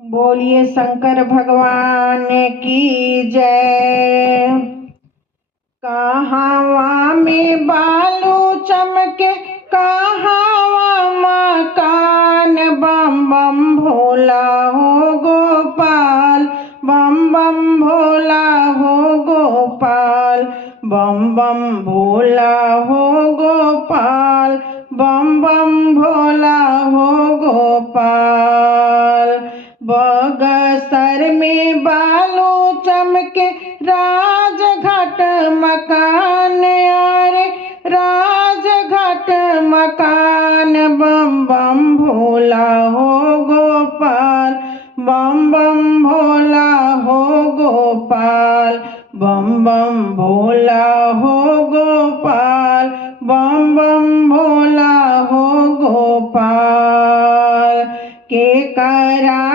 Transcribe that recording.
बोलिए शंकर भगवान की जय। कहावा में बालू चमके कहावा मकान, बम बम भोला हो गोपाल, बम बम भोला हो गोपाल, बम बम भोला हो गोपाल, बम बम भोला हो गोपाल। बगसर में बालू चमके राजघाट मकान, यारे राजघाट मकान, बम बम भोला हो गोपाल, बम बम भोला हो गोपाल, बम बम भोला हो